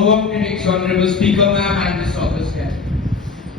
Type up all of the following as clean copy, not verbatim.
Warm greetings, Honorable Speaker, ma'am, and this August guest.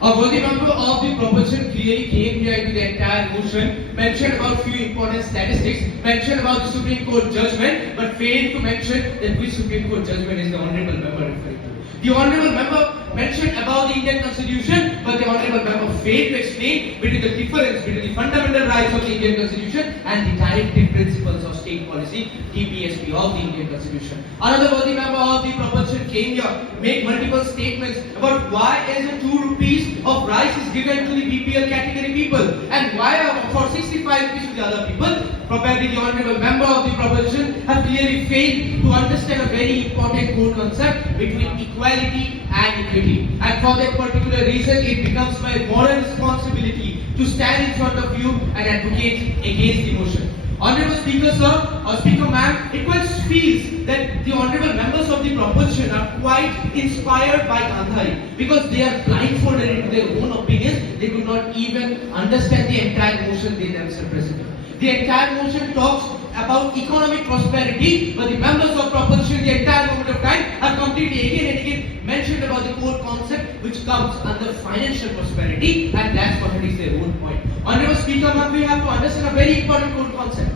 A worthy member of the proposition clearly came here into the entire motion, mentioned about few important statistics, mentioned about the Supreme Court judgment, but failed to mention that which Supreme Court judgment is the Honorable member referring to. The Honorable member mentioned about the Indian Constitution, but the Honorable member failed to explain between the difference between the fundamental rights of the Indian Constitution and the directive principles of state policy, TPSP of the Indian Constitution. Another worthy member of the proposition came here, made multiple statements about why is the 2 rupees of rice is given to the BPL category people and why for 65 rupees to the other people. Probably the Honorable member of the proposition have clearly failed to understand a very important core concept between equality and equity. And for that particular reason, it becomes my moral responsibility to stand in front of you and advocate against the motion. Honorable Speaker, sir, or Speaker, ma'am, it quite feels that the honorable members of the proposition are quite inspired by Gandhari because they are blindfolded into their own opinions. They could not even understand the entire motion they themselves presented. The entire motion talks about economic prosperity, but the members of proposition the entire moment of time have completely again and again mentioned about the core concept which comes under financial prosperity, and that's what is their own point. Honorable Speaker, ma'am, we have to understand a very important core concept.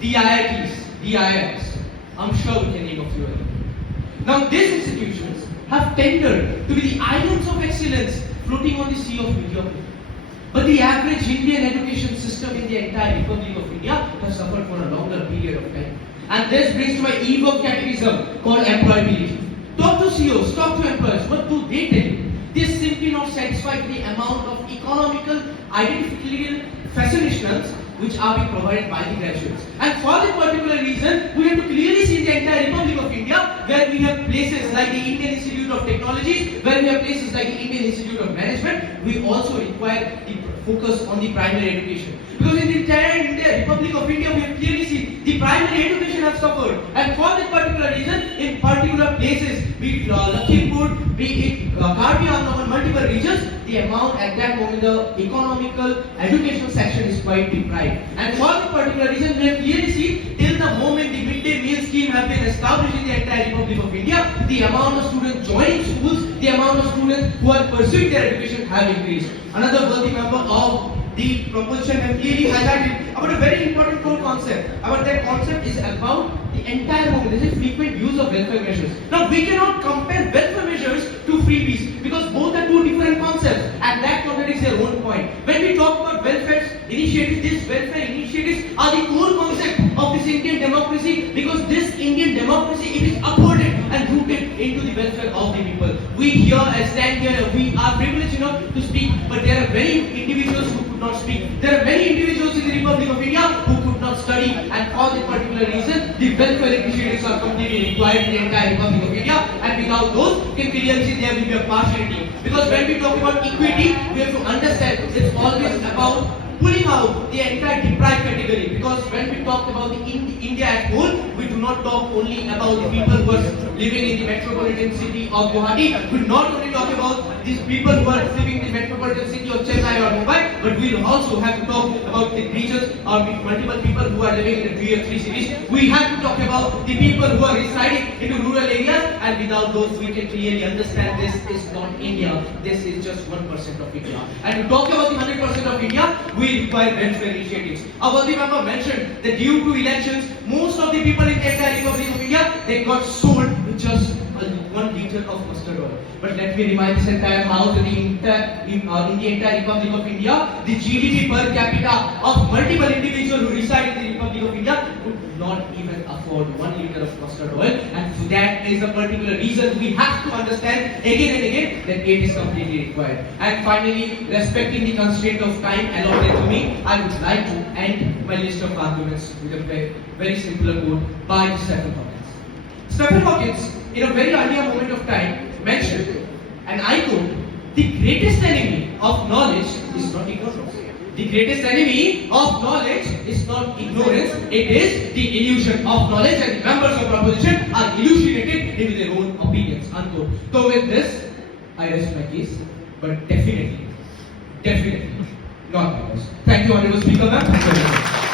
The IITs, the IIMs, I'm sure we can name a few of them. Now these institutions have tendered to be the islands of excellence floating on the sea of mediocrity. But the average Indian education system in the entire Republic of India has suffered for a longer period of time. And this brings to my eve of catechism called employability. Talk to CEOs, talk to employers. What do they tell you? They are simply not satisfied with the amount of economical identifiable fascinations which are being provided by the graduates. And for that particular reason, we have to clearly see the entire Republic of India where we have places like the Indian Institute of Technology, where we have places like the Indian Institute of Management. We also require the focus on the primary education. Because in the entire Republic of India, we have clearly seen the primary education has suffered. And for that particular reason, in particular places, be it Lakhipur, be it Karbi Andaman, multiple regions, the amount at that moment, the economical education section is quite deprived. And for that particular reason, we have clearly seen till the moment the midday meal scheme has been established in the entire Republic of India, the amount of students joining schools, the amount of students who are pursuing their education have increased. Another worthy member of the proposition have clearly highlighted about a very important core concept. About that concept is about the entire movement. This is frequent use of welfare measures. Now we cannot compare welfare measures to freebies because both are two different concepts and that contradicts their own point. When we talk about welfare initiatives, these welfare initiatives are the core concept of this Indian democracy because this Indian democracy it is upholded and rooted into the welfare of the people. We here stand here, we are privileged enough to speak, but there are many individuals who could not speak. There are many individuals in the Republic of India who could not study, and for that particular reason, the welfare initiatives are completely required in the entire Republic of India, and without those, can clearly see there will be a partiality. Because when we talk about equity, we have to understand it's always about pulling out the entire deprived category, because when we talk about the India as whole, we do not talk only about the people who are living in the metropolitan city of Guwahati. We not only talk about these people who are living in the metropolitan city of Chennai or Mumbai, but we will also have to talk about the regions or multiple people who are living in the tier 3 cities. We have to talk about the people who are residing in the rural areas, and without those we can clearly understand this is not India, this is just 1% of India. And to talk about the 100% of India, we require welfare initiatives. A worthy member mentioned that due to elections, most of the people in the entire Republic of India, they got sold with just 1 liter of mustard oil. But let me remind this entire house that in the entire Republic of India, the GDP per capita of multiple individuals who reside in the Republic of India could not even afford 1 liter of mustard oil, and for that is a particular reason we have to understand again and again that it is completely required. And finally, respecting the constraint of time allotted to me, I would like to end my list of arguments with a very simple quote by Stephen Hawking. Stephen Hawking, in a very earlier moment of time, mentioned, and I quote, the greatest enemy of knowledge is not ignorance. The greatest enemy of knowledge is not ignorance, it is the illusion of knowledge, and the members of proposition are illuminated into their own opinions. Unquote. So with this, I rest my case, but definitely not my case. Thank you, Honorable Speaker, ma'am.